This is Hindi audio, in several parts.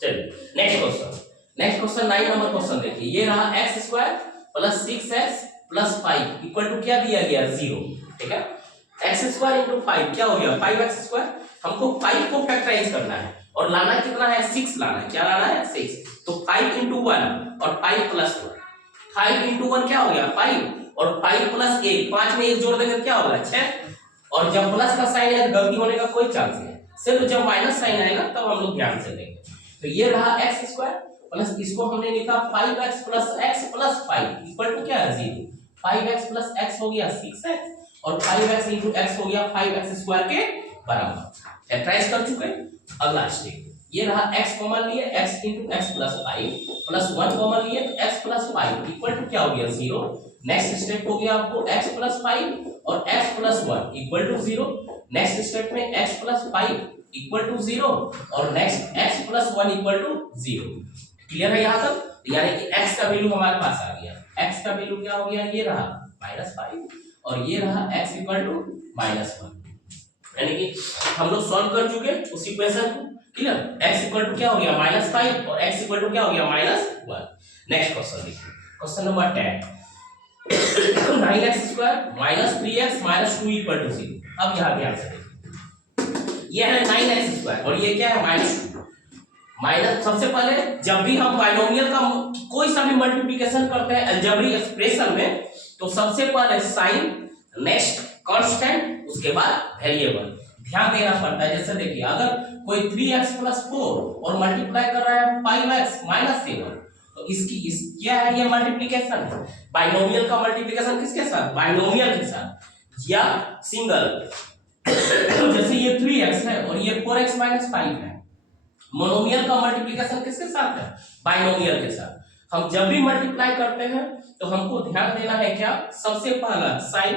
चलिए नेक्स्ट क्वेश्चन 9 नंबर क्वेश्चन देखिए। ये रहा x square plus 6x plus 5 equal to क्या दिया गया 0। ठीक है, एक्स स्क्वायर इंटू 5 क्या हो गया 5x स्क्वायर। हमको 5 को फैक्टराइज करना है और लाना कितना है 6 लाना है। क्या लाना है 6। तो 5 इंटू 1 और 5 प्लस 1, 5 इंटू 1 क्या हो गया 5 और 5 प्लस 1, 5 में 1 जोड़ देंगे क्या होगा 6। और जब प्लस का साइन है गलती होने का कोई चांस नहीं है, सिर्फ जब माइनस साइन आएगा तब हम लोग ध्यान से देंगे। तो ये रहा एक्स स्क्वायर प्लस इसको हमने लिखा 5x plus x plus 5 equal to क्या है 0। 5x प्लस x हो गया 6x और 5x इंटू x हो गया 5x स्क्वायर के बराबर। फैक्टराइज कर चुके। अगला स्टेप ये रहा x कॉमन लिए x into x plus 5 plus 1 common लिए तो x प्लस 5 इक्वल टू क्या हो गया 0। नेक्स्ट स्टेप हो गया आपको x प्लस 5 और x plus 1 equal to 0। Next step में x प्लस 5 इक्वल टू 0 और next x plus 1 equal to 0। Clear है यहाँ तक। यानी कि x का वैल्यू हमारे पास आ गया। x का वैल्यू क्या हो गया ये रहा -5 और ये रहा x इक्वल टू -1। यानी कि हम लोग सॉल्व कर चुके उस इक्वेशन को। क्लियर, x इक्वल टू क्या हो गया -5 और x इक्वल टू क्या हो गया -1। नेक्स्ट क्वेश्चन देखिए, question number 10 9x square -3x -2 equal to 0। अब यहाँ ध्यान से देखिए, ये है 9x स्क्वायर और ये क्या है -2। माइनस सबसे पहले जब भी हम बाइनोमियल का कोई सा भी मल्टीप्लिकेशन करते हैं अलजेब्रिक एक्सप्रेशन में, तो सबसे पहले साइन, नेक्स्ट कांस्टेंट, उसके बाद वेरिएबल ध्यान देना पड़ता है। जैसे देखिए अगर कोई 3x प्लस 4 और मल्टीप्लाई कर रहा है 5x माइनस 7, तो इस क्या है ये मल्टीप्लिकेशन है। बाइनोमियल का मल्टीप्लिकेशन किसके साथ बाइनोमियल के साथ या सिंगल। जैसे ये 3x है और ये 4x माइनस 5 है। मोनोमियल का मल्टीप्लिकेशन किसके साथ है बाइनोमियल के साथ। हम जब भी मल्टीप्लाई करते हैं तो हमको ध्यान देना है क्या सबसे पहला साइन,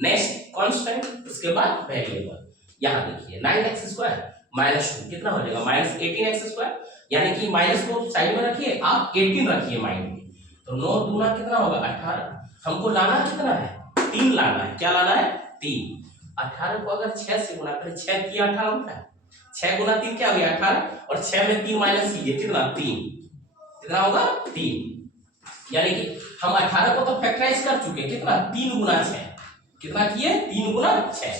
नेक्स्ट कांस्टेंट, उसके बाद वेरिएबल। यहां देखिए 9x स्क्वायर -2 कितना हो जाएगा -18x स्क्वायर। यानी कि माइनस को साइड में रखिए, आप 18 रखिए माइंड में। तो 9 दूना कितना होगा 18। हमको लाना कितना है 3 लाना है। क्या लाना है 3। 18 को अगर 6 से गुणा करें 6 3 18 होता है। 6 गुना 3 क्या हो गया 18 और 6 में 3 माइनस कीजिए कितना 3, कितना होगा 3। यानी कि हम 18 को तो फैक्टराइज कर चुके, कितना 3 गुना 6, कितना किए 3 गुना 6।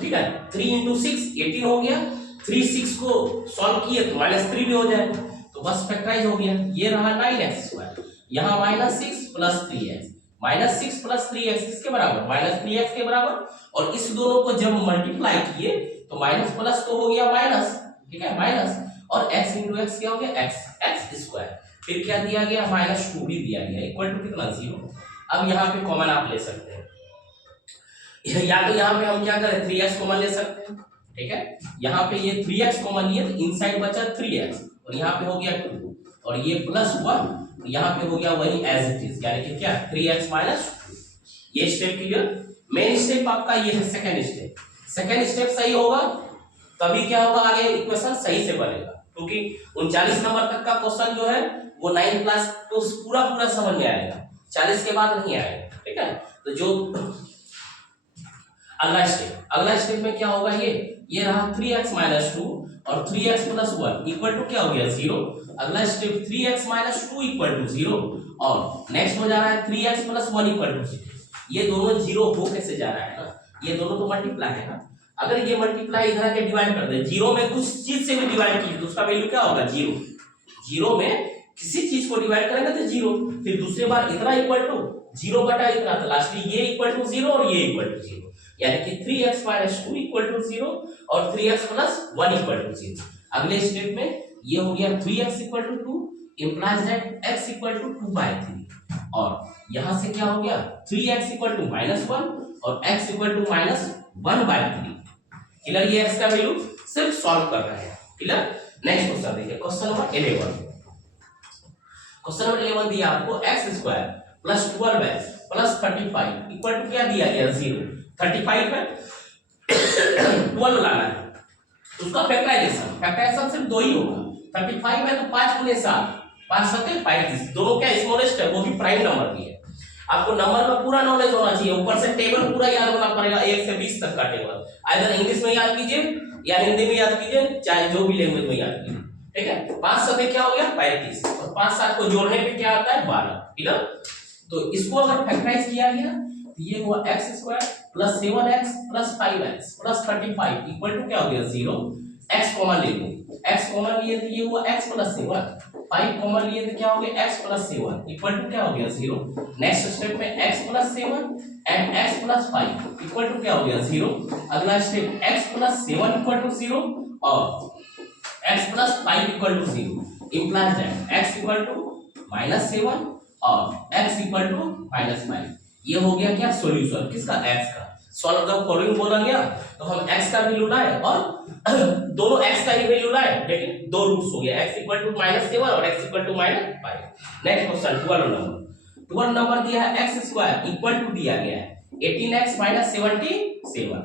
ठीक है, 3 इंटू 6 18 हो गया। 3 6 को सॉल्व किए तो -3 भी हो जाए, तो बस फैक्टराइज हो गया। ये रहा 9x स्क्वायर, यहाँ -6 प्लस 3x, -6 प्लस 3x किसके बराबर -3x के बराबर। और इस दोनों को जब मल्टीप्लाई किए तो माइनस प्लस तो हो गया माइनस, ठीक है माइनस, और x इंटू एक्स क्या हो गया x स्क्वायर। फिर क्या दिया गया -2 भी दिया गया इक्वल टू कितना 0। अब यहाँ पे कॉमन आप ले सकते हैं, या तो यहाँ पे हम क्या करें 3x कॉमन ले सकते हैं। ठीक है, यहाँ पे ये 3x कॉमन लिए तो इनसाइड बचा 3x और यहाँ पे हो गया 2 और ये +1 यहाँ पे हो गया वही एज इट इज, यानी कि क्या 3x -2। ये स्टेप क्लियर। मेन स्टेप आपका ये है सेकंड स्टेप। सेकंड स्टेप सही होगा तभी क्या होगा आगे इक्वेशन सही से बनेगा, क्योंकि 39 नंबर तक का क्वेश्चन जो है वो 9 क्लास तो पूरा समझ में आएगा, 40 के बाद नहीं आएगा। ठीक है, तो जो अगला स्टेप में क्या होगा ये रहा 3x -2 और 3x + 1 इक्वल टू क्या हो गया 0। अगला स्टेप 3x -2 इक्वल टू 0 और नेक्स्ट हो जा रहा है 3x + 1 इक्वल टू 0। ये दोनों 0 हो कैसे जा रहा है ना, ये दोनों तो मल्टीप्लाई है ना। अगर ये मल्टीप्लाई इधर आके डिवाइड कर दे, 0 में कुछ चीज से भी डिवाइड कीजिए तो उसका वैल्यू क्या होगा 0। 0 में किसी चीज को डिवाइड करेंगे तो 0, फिर दूसरी बार इतना इक्वल टू 0 बटा इतना, तो लास्ट में ये इक्वल टू 0 और ये इक्वल टू 0, यानी कि 3x - 2 इक्वल टू 0 और 3x + 1 इक्वल टू 0। अगले स्टेप में ये हो गया 3x equal to 2 implies that x equal to 2/3 और यहां से क्या हो गया 3x इक्वल टू -1 और x इक्वल टू -1/3। क्लियर, ये x का वैल्यू सिर्फ सॉल्व कर रहे हैं। क्लियर। नेक्स्ट क्वेश्चन देखिए, क्वेश्चन नंबर 11। क्वेश्चन नंबर 11 दिया आपको x² + 12x + 35 इक्वल टू क्या दिया गया 0। 35 है 12 लाना है, उसका फैक्टराइजेशन सिर्फ 2 ही होगा। 35 है तो 5 × 7 5 × 7 35, दोनों क्या स्मॉलेस्ट है, वो भी प्राइम नंबर भी है। आपको नंबर का पूरा नॉलेज होना चाहिए, ऊपर से टेबल पूरा याद होना पड़ेगा 1 से 20 तक का टेबल। आइदर इंग्लिश में याद कीजिए या हिंदी में याद कीजिए, चाहे जो भी लैंग्वेज में याद कीजिए। ठीक है, 5 सभी क्या हो गया 35 और 5 7 को जोड़ने पे क्या आता है 12, क्लियर। तो इसको अगर फैक्टराइज किया गया तो ये हुआ x² + 7x + 5x + 35 equal to क्या हो गया 0। x कॉमन ले लो, x कॉमन लिए तो ये हुआ x + 7, 5 कॉमन लिए तो क्या हो गया x + 7 इक्वल टू क्या हो गया 0। नेक्स्ट स्टेप में x + 7 and x + 5 equal to क्या हो गया 0। अगला स्टेप x + 7 इक्वल टू 0 और x + 5 equal to 0 implies that x equal to -7 और x इक्वल टू -5। ये हो गया क्या सॉल्यूशन किसका x का। सॉल्व द फॉलोइंग बोला गया तो हम x का वैल्यू लाए और दोनों x का ही वैल्यू लाए, लेकिन दो रूट्स हो गया x इक्वल टू -7 और x equal to -5। Next question 12 number दिया है x² इक्वल टू दिया गया है 18x - 77।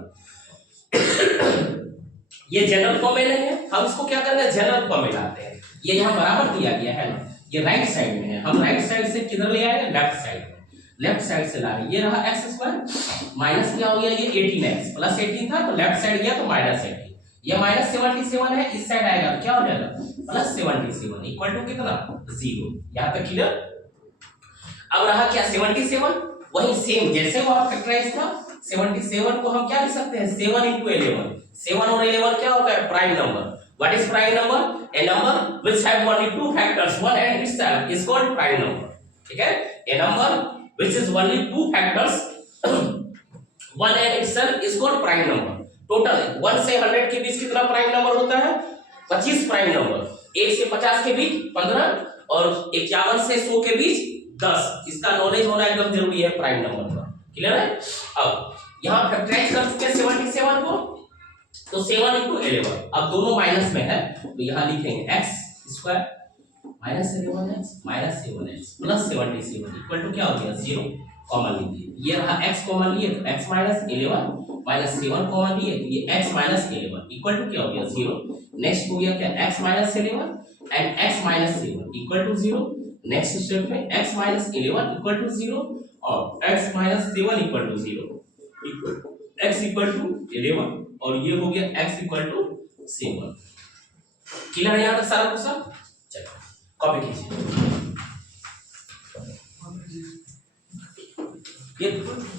ये जनरल फॉर्म में नहीं है, हम इसको क्या करेंगे जनरल फॉर्म में लाते हैं। ये यहाँ बराबर दिया गया है ना, ये राइट साइड में है, हम राइट साइड से किधर ले आएंगे लेफ्ट साइड में, लेफ्ट साइड से ला रहे। ये रहा x² माइनस क्या हो गया ये 18x प्लस 18 था तो लेफ्ट साइड गया तो -18, ये -77 है इस साइड आएगा तो क्या हो जाएगा +77 इक्वल टू कितना 0। यहां तक क्लियर। अब रहा क्या 77, वही सेम जैसे वो फैक्टराइज था 77 को हम क्या लिख सकते हैं 7 × 11। 7 और 11 क्या होता है prime number. What is prime number, a number which have only two factors 1 and itself is called prime number. ठीक है, a number which is only two factors 1 and itself is called prime number. Total 1 से 100 के बीच कितना प्राइम नंबर होता है 25 प्राइम नंबर, 1 से 50 के बीच 15 और 51 से 100 के बीच 10। इसका नॉलेज होना एकदम जरूरी है प्राइम नंबर का, क्लियर है। अब यहां फैक्टराइज कर चुके हैं 77 को तो 7 × 11, अब दोनों माइनस में है तो यहां लिखेंगे x² -11x - 7x + 77 equal to क्या हो गया 0 कॉमन लीजिए। ये रहा x कॉमन लिए तो x - 11 - 7 कॉमन लिए तो ये x - 11 इक्वल टू क्या हो गया 0। नेक्स्ट हो गया क्या x - 11 and x - 7 equal to 0। Next step में x - 11 इक्वल टू 0 और x - 7 equal to 0 x equal to 11 और ये हो गया x इक्वल टू 7। क्लियर है यहाँ तक सारा क्वेश्चन। चलो कॉपी कीजिए ये